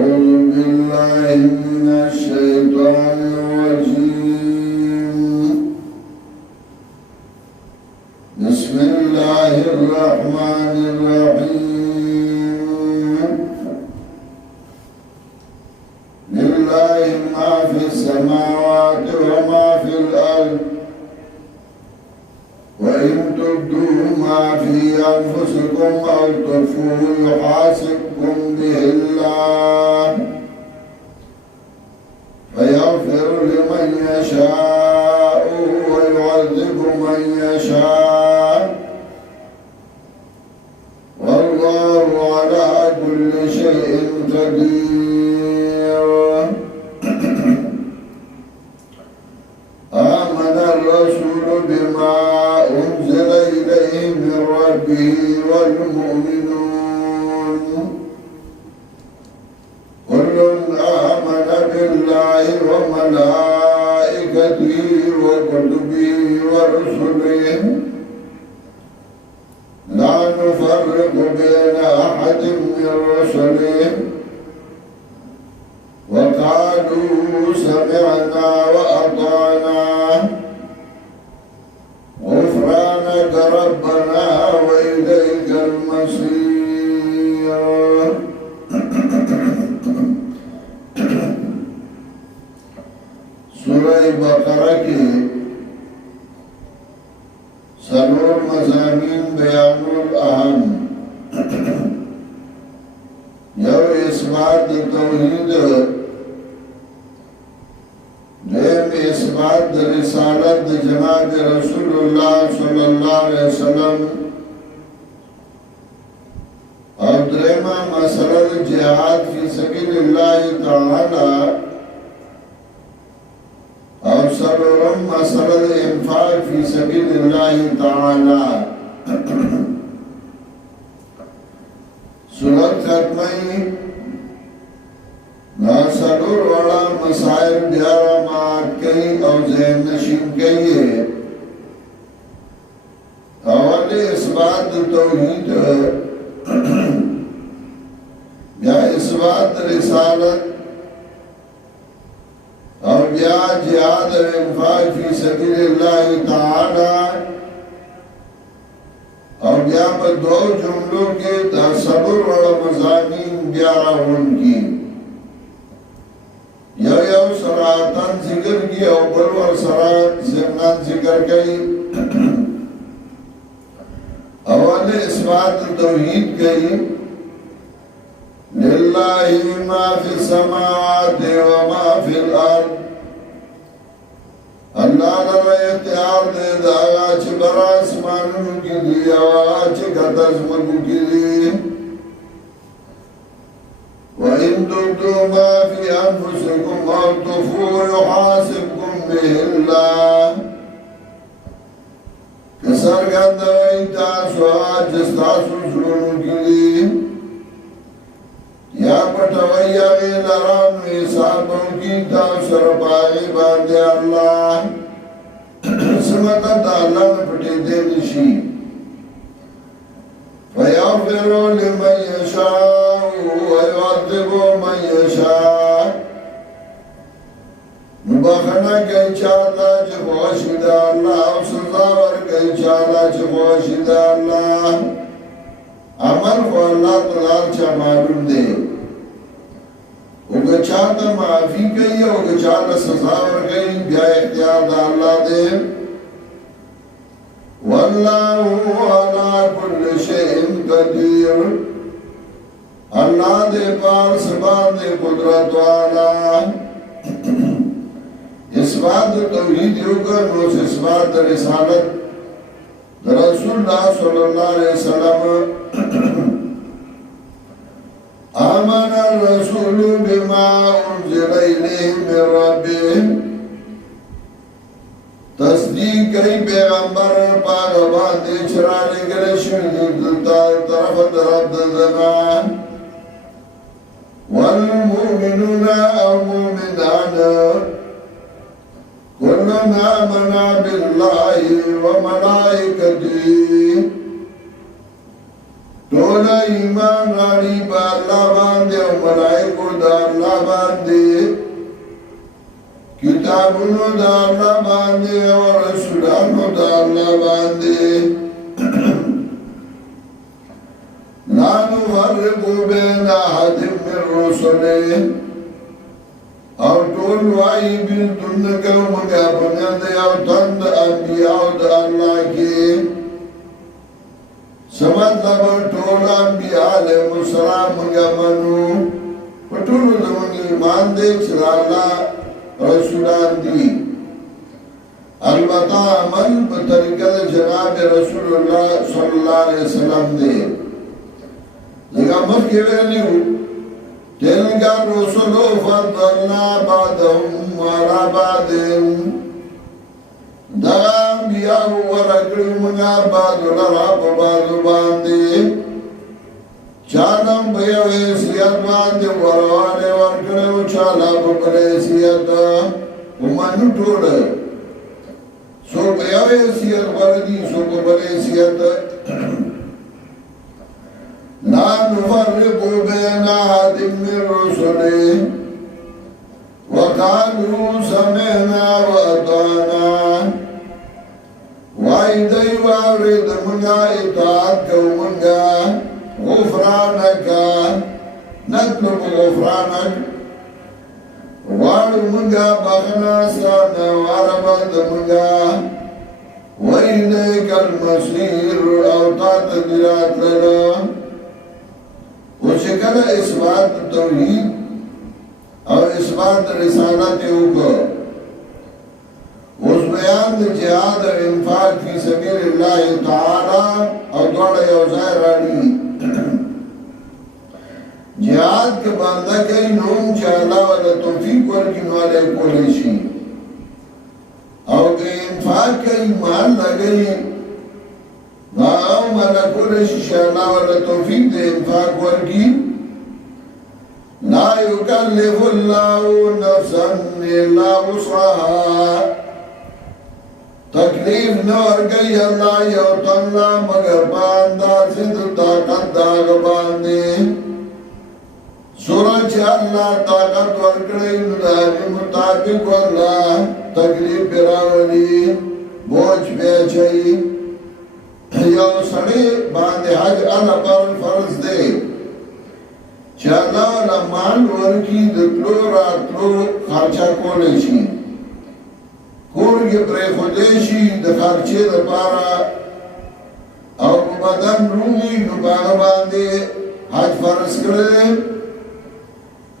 أعوذ بالله من الشيطان الرجيم. بسم الله الرحمن الرحيم. لله ما في السماوات وما في الأرض وإن تبدوا ما في أنفسكم أو تخفوه يحاسبكم به الله فيغفر لمن يشاء ويعذب من يشاء والله على كل شيء قدير. آمن الرسول بما أنزل إليه من ربه والمؤمنون كل آمن بالله وملائكته وكتبه ورسله لا نفرق بين أحد من رسله وقالوا سمعنا وأطعنا غفرانك ربنا وإليك المصير. سورة بقرة کی سلور مضامین بیان الاهم یو اثبات توحید دیم اثبات رسالت جناب رسول اللہ صلی اللہ علیہ وسلم اور دریمہ مسئلہ جہاد فی سبیل اللہ تعالی اور سلورم مسئلہ انفاق فی سبیل اللہ تعالی. سورت ختمی سلور وڑا مسائل دیارہ مات کئی اور ذہن نشین کئی ہے. اول اثبات توحید یا اثبات رسالت اور یا جہاد و انفاق فی سبیل اللہ تعالی اور یا پر دو جملوں کے تصور و مضامین 11 ان کی یو سراتن ذکر کی اور بلور سرات ضمنان ذکر کی. اول اثبات توحید کی للہ ما فی السماوات وما فی الارض. اللہ لرہ اختیار دے داغا چھ برا اسمانوں کی دی آغا چھ کتزمکو کی دی. وَإِن تُبْدُوا مَا فِي أَنفُسِكُمْ أَوْ تُخْفُوهُ يُحَاسِبْكُم بِهِ اللَّهُ. کسر گندوئی تاسو آج استاسو سلونو کی دی یا پٹوئی آگے لرام حسابوں کی تاثر باغی باندے اللہ سمکت اللہ میں پٹے دے نشی. فَيَغْفِرُ لِمَنْ يَشَاءُ وَيُعَذِّبُ مَنْ يَشَاءُ. مبخنا کئی چاہتا چھ خوشید اللہ و سزاور کئی چاہتا چھ خوشید اللہ. عمل کو اللہ تعالی چاہ معلوم دے اگر چاہتا معافی کئی اگر چاہتا سزاور کئی بیا اختیار دا اللہ دے. واللہ علا کل شیء قدیر. اللہ دے پار سبان دے قدرت والا. اثبات توحید یوکر نوس اثبات رسالت رسول اللہ صلی اللہ علیہ وسلم. آمن الرسول بما انزل الیہ من ربه. تصدیق کئی پیغمبر پاک باندے چرانے گلے شہدتا طرف درب دزنا. والمؤمنون او مومنان كل آمن بالله وملائكته ټول ایمان راړي په الله باندې او ملائکو دا باندې کتابونو د الله باندې او رسولانو د الله باندې لا نفرق بين أحد من رسله او ټول وایي بلتون کومګه بنیاد یو تند انبیاء د الله کې سمطلب ټول انبیاء علیهم السلام موږ منو په ټولو زموږ ایمان دی چې الله رسولان دي البته عمل په طریقه د جناب رسول الله صلی الله علیه وسلم دی لکه مخکې ویلي وو تلك الرسل فضلنا بعضهم على بعض دغه انبیاء ورکړي موږ بعضو لرا په بعضو باندې چالم په یو حیثیت باندې ورواله ورکړو چاله په بل حیثیت ومنو ټول سو په یو حیثیت وردي سو په بل حیثیت لا نفرق بين أحد من رسله وقالوا سمعنا وأطعنا وإذا يورد منا إطاعتك ومنا غفرانك نطلب غفرانك وارد منا بغنا سانا وربد منا وإليك المصير أو تعتدلات لنا وشکل اثبات توحید او اثبات رسالت اوکو اس بیان جہاد و انفاق فی سبیل اللہ تعالی او دوڑا یوزائی رانی جہاد کے باندہ کئی نوم چالا والا توفیق ورکی نوالے کولیشی او کہ انفاق کئی مال لگئی او ملکولش شاءاللہ والا توفیق دے انفاق ورکی لا یکلف اللہ نفسا الا وسعها تکلیف نور گئی اللہ یوتن مگر بانداز طاقت داغ باندے سورج اللہ طاقت ورکڑی نداغی مطابق واللہ تکلیف براولی بوجھ بیچئی یو سڑی باندې حج پر فرض دی چې الله ولا مال ورکی د تلو راتلو خرچه کولی شي کور کې پرې خودی شي د خرچې لپاره او په بدن رومي نو هغه باندې حج فرض کړی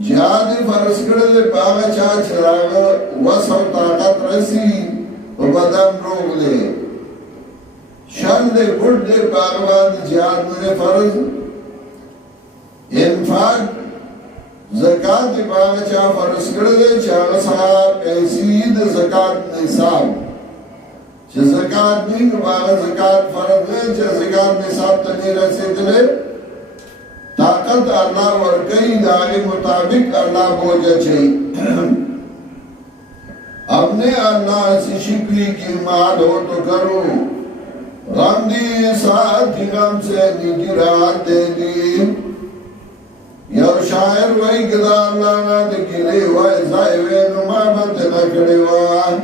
جهاد فرض کړی په هغه چا چې هغه وس او طاقت رسی په بدن روغ دی شان دے گھٹ دے باغوان جہاد نے فرض انفاق زکاة دی باغ چاہ فرض کردے چاہ صاحب ایسید زکاة نصاب چاہ زکاة نہیں باغ زکاة فرض دے چاہ زکاة نصاب تنی رسے دلے طاقت اللہ ورکی داغی مطابق اللہ بوجہ چاہی اب نے اللہ سے شکری کی مال ہو تو کرو غم دی ساتھی غم سے نگرات دے دی یو شاعر وی کدا اللہ نا دکلی وی زائوی نمامت نکڑی وی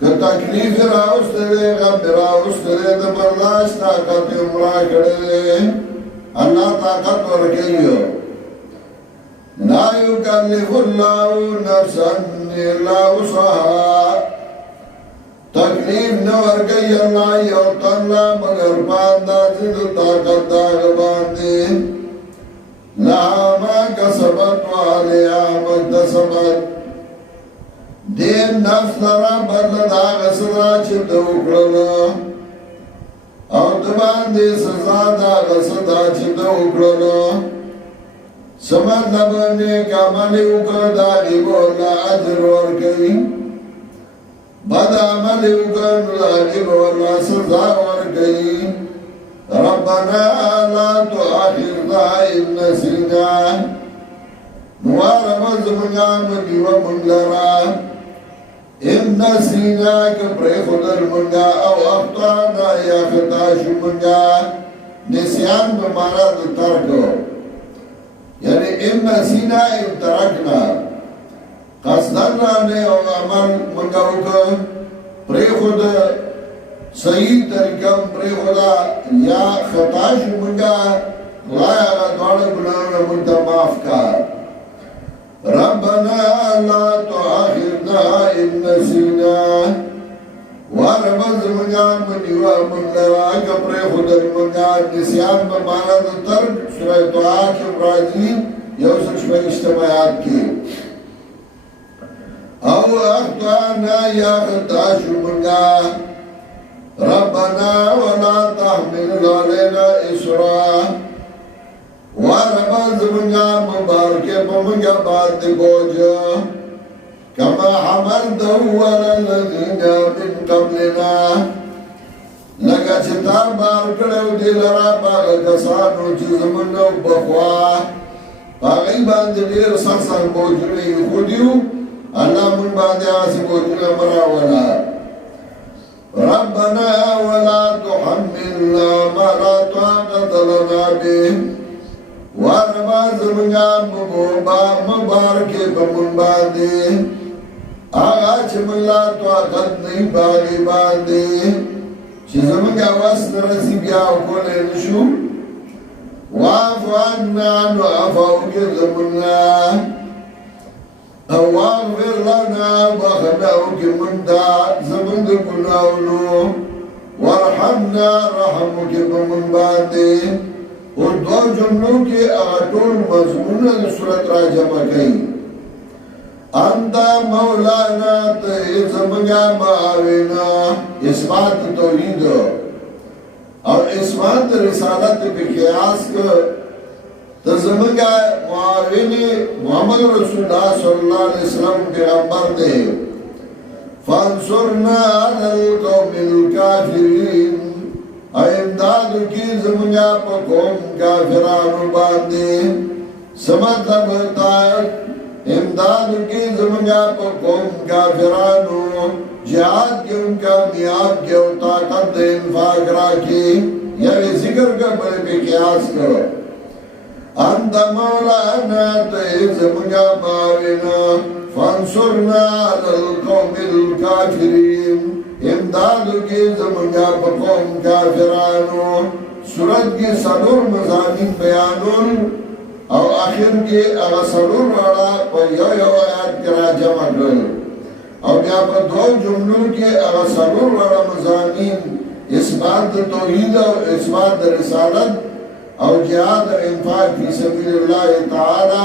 که تکلیف راوست دے غم راوست دے دا برداشت طاقت امرا کڑی دے اللہ طاقت ورکیو لا یکلف اللہ نفسا الا وسعها تکلیف نور گئی اللہ یو تنلا مگر پاندازی دو طاقت داغ باندی لہا ما کسبت والیا مکتسبت دین نفس لرا بدل داغ صدا چھ دوکرلو او دباندی سزا داغ صدا چھ دوکرلو سمت لبنی کاملی اکر داغی بولا عجر ورکی بد عمل وکړ لاغي بولا سزا ورکړي ربنا لا تؤاخذنا إن نسينا نوار مزمنا مدیو منگلرا إن نسينا کپری خودر منگا او اخطانا یا خطاش منگا نسیان بمانا دو ترکو یعنی إن نسینا ترکنا قصدن رانے او عمل منگاو که پری خود صحیح طریقم پری خدا یا خطاش منگا خدای آغا دوڑا گناہونا منتا معاف کا ربنا لا تؤاخذنا ان نسینا واربز منگا منیوا منگا کپری خود منگا نسیان بمانا دا ترک سورہ دعا کے برازین یوسف میں اجتماعات کی او اخطانا یا خطاش منگا ربنا ولا تحمل علينا اسرا واربز منگا مبارک منگا باد بوجھ كما حملته على الذين من قبلنا لکه چې تا بار کړو دې لرا پاګه کسانو چې زمونږ بخوا پاګې باندې ډېر سخت بوجونه خو دیو الله مون باندې آس بوجونه مراولا ربنا ولا تحملنا ما لا طاقة لنا به وربا زمونږ مبارک بمون باندې آغا چه ملا طاقت نہیں باغی باندے چه زمانگا وست رسی بیاو کولے نشو وافوانا نعفاوکی زمانگا واغفر لنا بخناوکی منتا زمانگ گناولو وارحمنا رحموکی بمن باندے اور دو جملوں کے آٹول مضمون صورت را جمع کئی انت مولانا زمانگا معاوینا اثبات توحید اور اثبات رسالت پہ قیاس کر زمانگا معاوین محمد رسول اللہ صلی اللہ علیہ وسلم پیغمبر دے فانصرنا علی القوم الکافرین امداد کی زمانگا پا قوم کافرانو باندے سمطلب تاک امداد کی زمانگا پا قوم کافرانو جہاد کے ان کا میاب کے اور طاقت دے انفاق راکی یعنی ذکر کا بڑے پہ قیاس کرو انت مولانا تے زمانگا معاونا فانصرنا علی القوم الکافرین امداد کی زمانگا پا قوم کافرانو سورت کی سنور مضامین بیانون او آخر کے اغسرور والا پر یو آیات کرا جمع کرل او بیا پر دو جملوں کے اغسرور والا مضامین اثبات توحید اور اثبات رسالت او جہاد انفاق فی سبیل اللہ تعالی